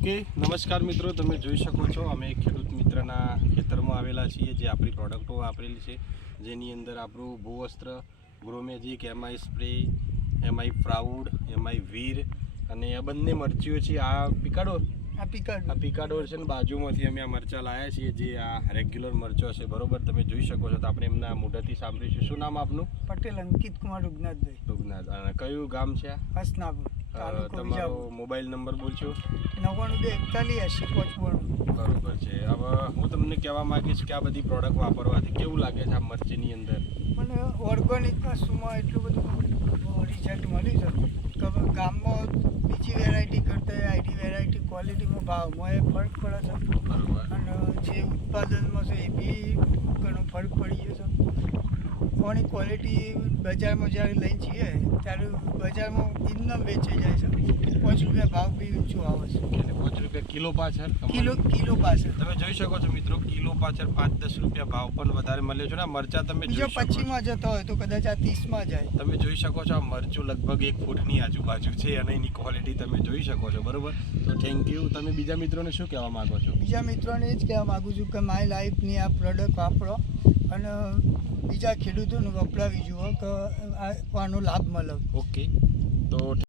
Okay નમસ્કાર મિત્રો તમે જોઈ શકો છો અમે ખેડૂત મિત્રના ખેતરમાં આવેલા છીએ જે આપણી પ્રોડક્ટો વાપરેલી છે. જેની અંદર આપણું ભૂવસ્ત્ર Gromagic MI spray MI proud MI Veer અને આ બંને મરચીઓ છે. આ પિકાડોર આ પિકડ. આ પિકાડોર છે ને બાજુમાંથી અમે આ મરચાં લાવ્યા છીએ જે આ રેગ્યુલર મરચો છે બરોબર તમે જોઈ શકો છો તો આપણે એમના મોઢાથી સાંભળ્યું છે. શું નામ આપનું? પટેલ અંકિત કુમાર રૂગનાથભાઈ રૂગનાથ અને કયું ગામ છે હસનાપુર. તમારો મોબાઈલ નંબર બોલશો નવ્વાણું બે એકતાલીસ એસી પંચવાણું બરોબર છે. હવે હું તમને કહેવા માંગીશ કે આ બધી પ્રોડક્ટ વાપરવાથી કેવું લાગે છે આ મરચીની અંદર? મને ઓર્ગોનિક વસ્તુમાં એટલું બધું રિઝલ્ટ મળ્યું છે કે ગામમાં બીજી વેરાયટી કરતાં આઈડી વેરાયટી ક્વોલિટીમાં ભાવમાં એ ફરક પડે છે. અને જે ઉત્પાદનમાં છે એ બી ઘણો ફરક પડી ગયો છે. કોની ક્વોલિટી બજારમાં જ્યારે લઈને જઈએ ત્યારે બજારમાં ઇન્દમ વેચાઈ જાય છે. પાંચ રૂપિયા ભાવ બી ઊંચો આવે છે એટલે પાંચ રૂપિયા કિલો પાછળ કિલો કિલો પાછળ. તમે જોઈ શકો છો મિત્રો કિલો પાછળ પાંચ દસ રૂપિયા ભાવ પણ વધારે મળે છે ને. મરચા તમે જો પચીસમાં જતો હોય તો કદાચ આ ત્રીસમાં જાય. તમે જોઈ શકો છો આ મરચું લગભગ એક ફૂટની આજુબાજુ છે અને એની ક્વોલિટી તમે જોઈ શકો છો બરોબર? તો થેન્ક યુ તમે બીજા મિત્રોને શું કહેવા માંગો છો? બીજા મિત્રોને એ જ કહેવા માગું છું કે માય લાઈફની આ પ્રોડક્ટ વાપરો. અને બીજા ખેડૂતોને વપરાવી જુઓ કે આનો લાભ મળે. ઓકે. તો